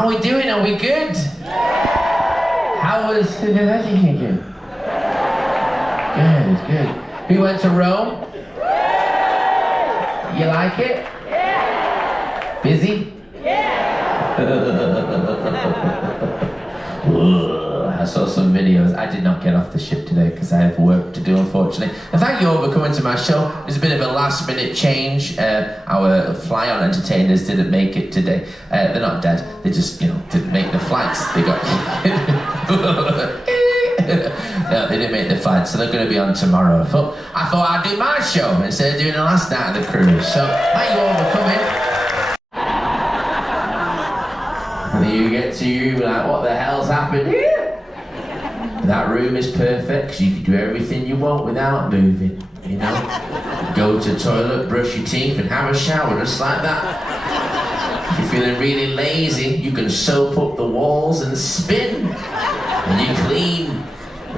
How are we doing? Are we good? How was the good? Good. Who went to Rome? You like it? Busy? I saw some videos. I did not get off the ship today because I have work to do, unfortunately. And thank you all for coming to my show. There's a bit of a last minute change. Our fly-on entertainers didn't make it today. They're not dead. They just, didn't make the flights. They got... No, they didn't make the flight, so they're going to be on tomorrow. But I thought I'd do my show instead of doing the last night of the cruise. So thank you all for coming. And then you get to your room like, what the hell's happened here? That room is perfect because you can do everything you want without moving, Go to the toilet, brush your teeth and have a shower just like that. If you're feeling really lazy, you can soap up the walls and spin. And you clean.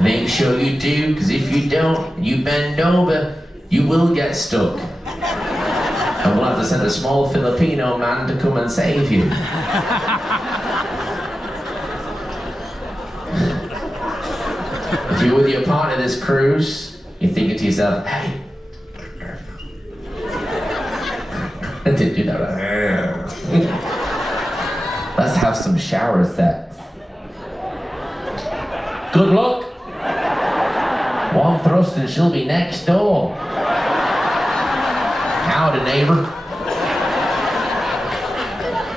Make sure you do, because if you don't, you bend over, you will get stuck. And we'll have to send a small Filipino man to come and save you. If you're with your partner this cruise, you're thinking to yourself, hey, I didn't do that right. Let's have some shower sex. Good luck. One thrust and she'll be next door. Howdy, neighbor.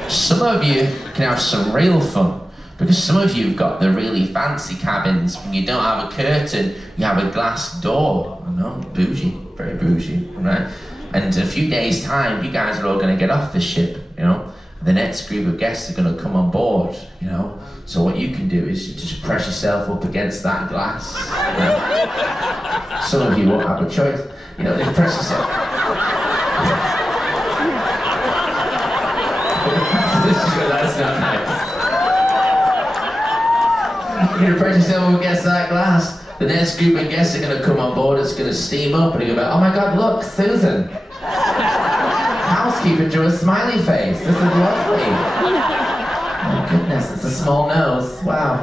Some of you can have some real fun because some of you have got the really fancy cabins. When you don't have a curtain, you have a glass door. I know, bougie, very bougie, right? And in a few days' time, you guys are all going to get off the ship, The next group of guests are going to come on board, So what you can do is you just press yourself up against that glass. Some of you won't have a choice. Just press yourself. That's not nice. You're going to press yourself up against that glass. The next group of guests are going to come on board, it's going to steam up, and you're going to go, oh my God, look, Susan. Housekeeper drew a smiley face. This is lovely. Oh goodness, it's a small nose. Wow.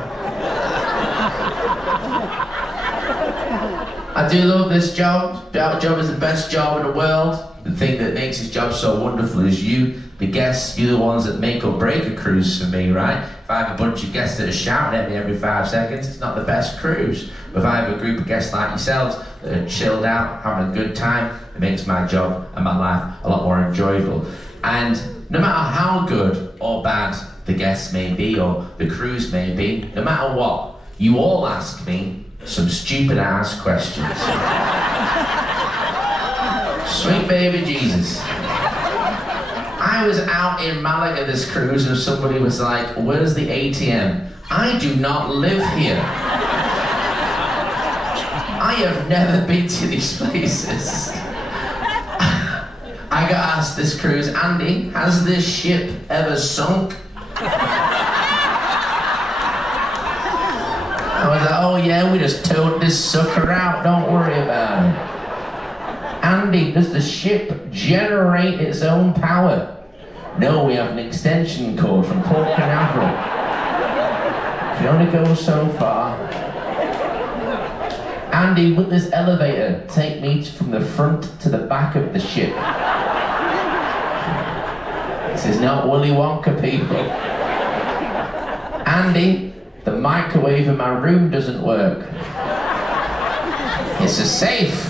I do love this job. Our job is the best job in the world. The thing that makes this job so wonderful is you, the guests, you're the ones that make or break a cruise for me, right? If I have a bunch of guests that are shouting at me every 5 seconds, it's not the best cruise. But if I have a group of guests like yourselves that are chilled out, having a good time, it makes my job and my life a lot more enjoyable. And no matter how good or bad the guests may be or the cruise may be, no matter what, you all ask me some stupid ass questions. Sweet baby Jesus. I was out in Malaga this cruise and somebody was like, where's the ATM? I do not live here. I have never been to these places. I got asked this cruise, Andy, has this ship ever sunk? I was like, oh yeah, we just towed this sucker out, don't worry about it. Andy, does the ship generate its own power? No, we have an extension cord from Port Canaveral. Can only go so far. Andy, will this elevator take me from the front to the back of the ship? This is not Willy Wonka, people. Andy, the microwave in my room doesn't work. It's a safe.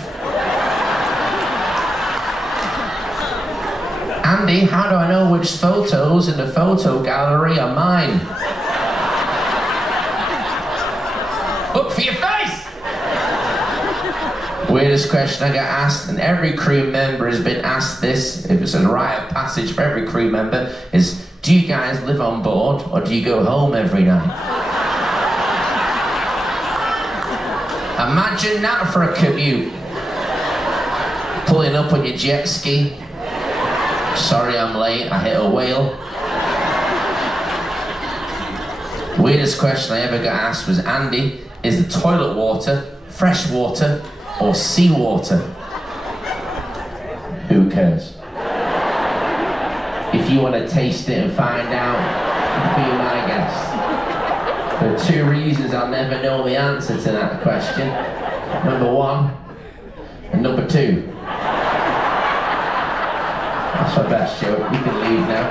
Andy, how do I know which photos in the photo gallery are mine? Look for your face! Weirdest question I get asked, and every crew member has been asked this, if it's a rite of passage for every crew member, is, do you guys live on board, or do you go home every night? Imagine that for a commute. Pulling up on your jet ski. Sorry I'm late, I hit a whale. Weirdest question I ever got asked was, Andy, is the toilet water fresh water or seawater? Who cares? If you want to taste it and find out, Be my guest. There are two reasons I'll never know the answer to that question. Number one, and number two. That's my best joke. You can leave now.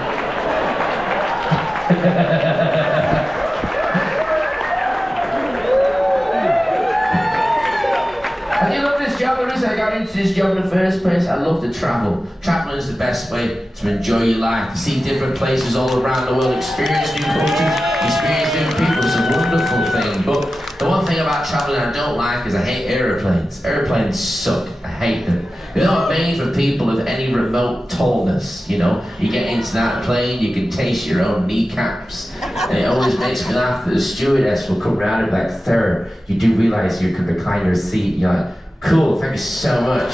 I do love this job. The reason I got into this job in the first place, I love to travel. Traveling is the best way to enjoy your life. To see different places all around the world, experience new cultures, experience new people. It's a wonderful thing. But the one thing about traveling I don't like is I hate aeroplanes. Aeroplanes suck. I hate them. They're not made for people of any remote tallness, you know. You get into that plane, you can taste your own kneecaps. And it always makes me laugh that the stewardess will come around and be like, "Sir, you do realize you can recline your seat." You're like, "Cool, thank you so much."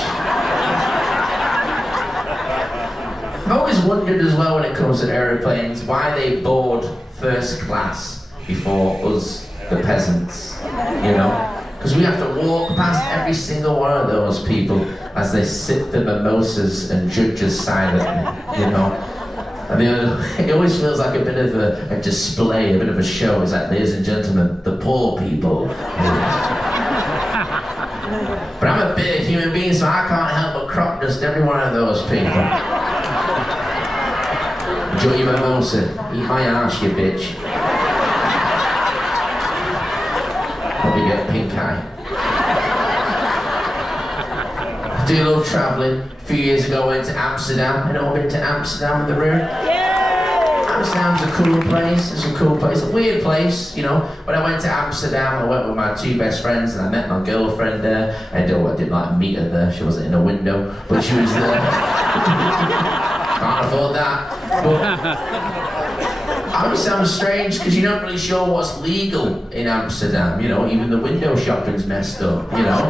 I've always wondered as well when it comes to aeroplanes, why they board first class before us, the peasants, you know? Because we have to walk past every single one of those people as they sip the mimosas and judge us silently, you know? And it always feels like a bit of a display, a bit of a show. It's like, ladies and gentlemen, the poor people. But I'm a big human being, so I can't help but crop dust every one of those people. Enjoy your mimosa. Eat my ass, you bitch. Probably get a pink eye. I do love travelling. A few years ago I went to Amsterdam. Anyone been to Amsterdam in the room? Yeah! Amsterdam's a cool place. It's a cool place. A weird place, you know. When I went to Amsterdam, I went with my two best friends and I met my girlfriend there. I didn't like meet her there. She wasn't in a window, but she was there. Can't afford that. But Amsterdam's strange because you're not really sure what's legal in Amsterdam, you know, even the window shopping's messed up, you know.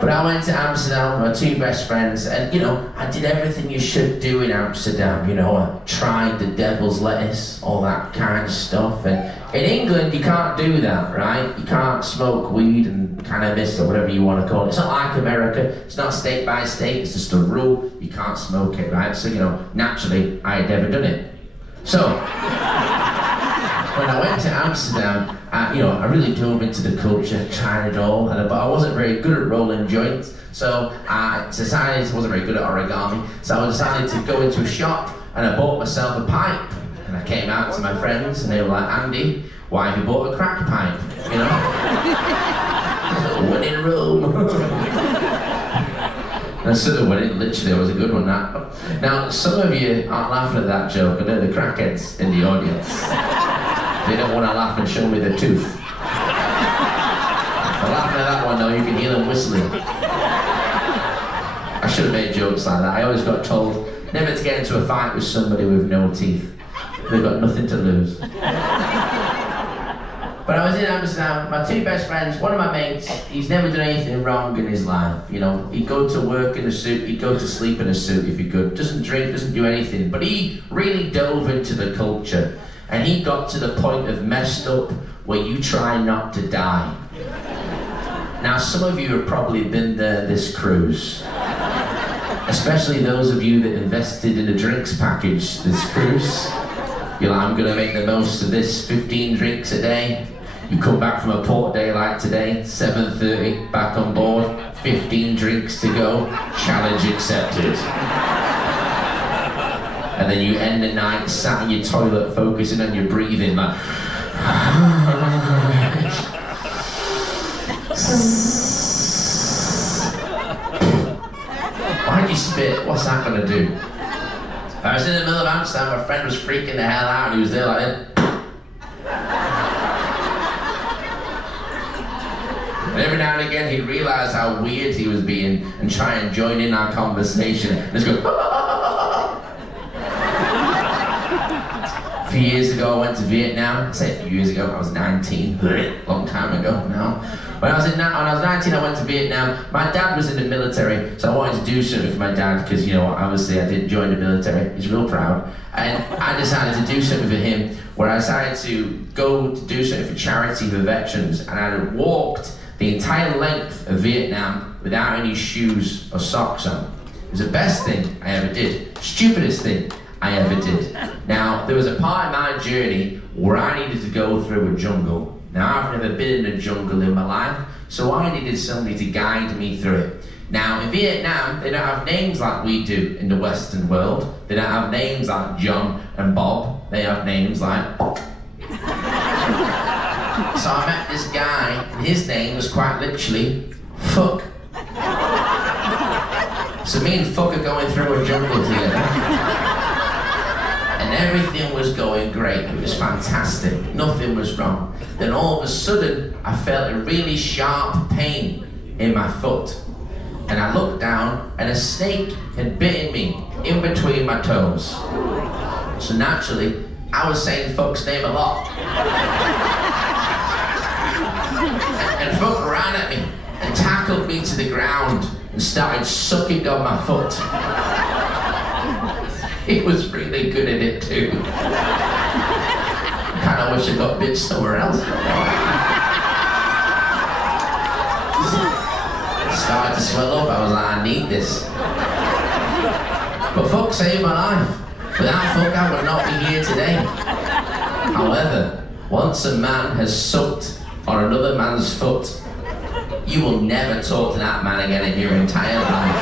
But I went to Amsterdam with my two best friends and, you know, I did everything you should do in Amsterdam, you know. I tried the devil's lettuce, all that kind of stuff. And in England, you can't do that, right? You can't smoke weed and cannabis or whatever you want to call it. It's not like America. It's not state by state. It's just a rule. You can't smoke it, right? So, you know, naturally, I had never done it. So, when I went to Amsterdam, you know, I really dove into the culture, tried it all, but I wasn't very good at rolling joints, so I decided, I wasn't very good at origami, so I decided to go into a shop and I bought myself a pipe. And I came out to my friends and they were like, "Andy, why have you bought a crack pipe?" You know? When in Rome. And so when it literally was a good one, that. Now, some of you aren't laughing at that joke, I know the crackheads in the audience. They don't want to laugh and show me their tooth. They're laughing at that one though, you can hear them whistling. I should have made jokes like that. I always got told never to get into a fight with somebody with no teeth. They've got nothing to lose. But I was in Amsterdam, my two best friends, one of my mates, he's never done anything wrong in his life, you know. He'd go to work in a suit, he'd go to sleep in a suit if he could. Doesn't drink, doesn't do anything. But he really dove into the culture. And he got to the point of messed up where you try not to die. Now, some of you have probably been there this cruise. Especially those of you that invested in a drinks package this cruise. You're like, I'm gonna make the most of this, 15 drinks a day. You come back from a port day like today, 7:30, back on board, 15 drinks to go, challenge accepted. And then you end the night sat in your toilet focusing on your breathing like why'd you spit? What's that gonna do? I was in the middle of Amsterdam, my friend was freaking the hell out and he was there like that. And every now and again he'd realise how weird he was being and try and join in our conversation and just go A few years ago I went to Vietnam. I say a few years ago, I was 19, long time ago now. When I was 19, I went to Vietnam. My dad was in the military, so I wanted to do something for my dad because, you know, obviously I didn't join the military. He's real proud. And I decided to do something for him where I decided to go to do something for charity for veterans. And I had walked the entire length of Vietnam without any shoes or socks on. It was the best thing I ever did. Stupidest thing I ever did. Now, there was a part in my journey where I needed to go through a jungle. Now, I've never been in a jungle in my life, so I needed somebody to guide me through it. Now, in Vietnam, they don't have names like we do in the Western world. They don't have names like John and Bob. They have names like... So I met this guy, and his name was quite literally Fuck. So me and Fuck are going through a jungle together. And everything was going great. It was fantastic. Nothing was wrong. Then all of a sudden, I felt a really sharp pain in my foot. And I looked down, and a snake had bitten me in between my toes. So naturally, I was saying Fuck's name a lot. And Fuck ran at me and tackled me to the ground and started sucking on my foot. He was really good at it too. Kinda wish I got bit somewhere else. Started to swell up, I was like, I need this. But Fuck saved my life. Without Fuck, I would not be here today. However, once a man has sucked on another man's foot, you will never talk to that man again in your entire life.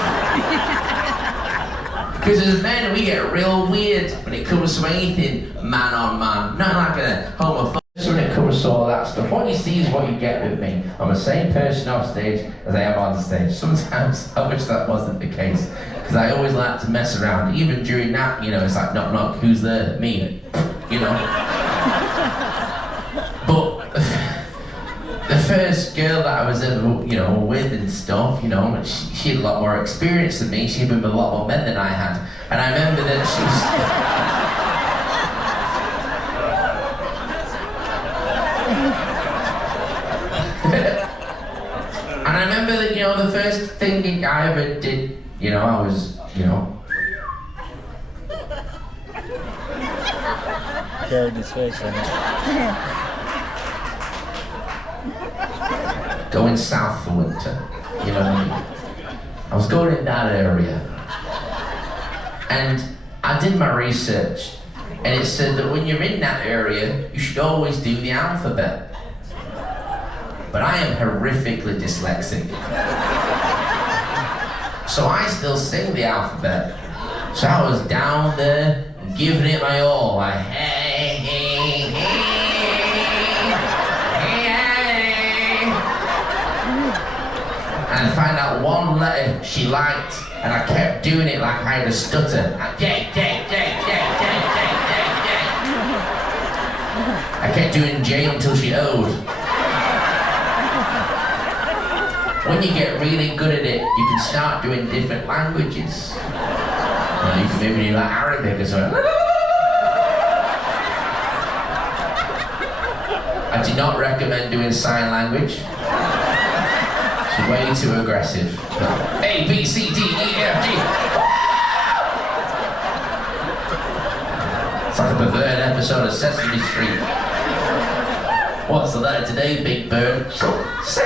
Because as men, we get real weird when it comes to anything man on man. Not like a homophobic when it comes to all that stuff. What you see is what you get with me. I'm the same person off stage as I am on stage. Sometimes I wish that wasn't the case, because I always like to mess around. Even during that, you know, it's like knock knock, who's there? Me. You know. But the first girl that I was ever, you know, with and stuff, you know, she had a lot more experience than me. She'd been with a lot more men than I had. And I remember that she was... And I remember that, you know, the first thing I ever did, you know, I was, you know... Carried his face on it. Going south for winter, you know what I mean? I was going in that area, and I did my research, and it said that when you're in that area, you should always do the alphabet. But I am horrifically dyslexic, so I still sing the alphabet. So I was down there, giving it my all, like hey, hey, hey. And I found out one letter she liked, and I kept doing it like I had a stutter. J. I kept doing J until she owed. When you get really good at it, you can start doing different languages. You can maybe do like Arabic or something. I do not recommend doing sign language. It's way too aggressive. A, B, C, D, E, F, G. It's like a perverted episode of Sesame Street. What's the letter today, Big Bird? C!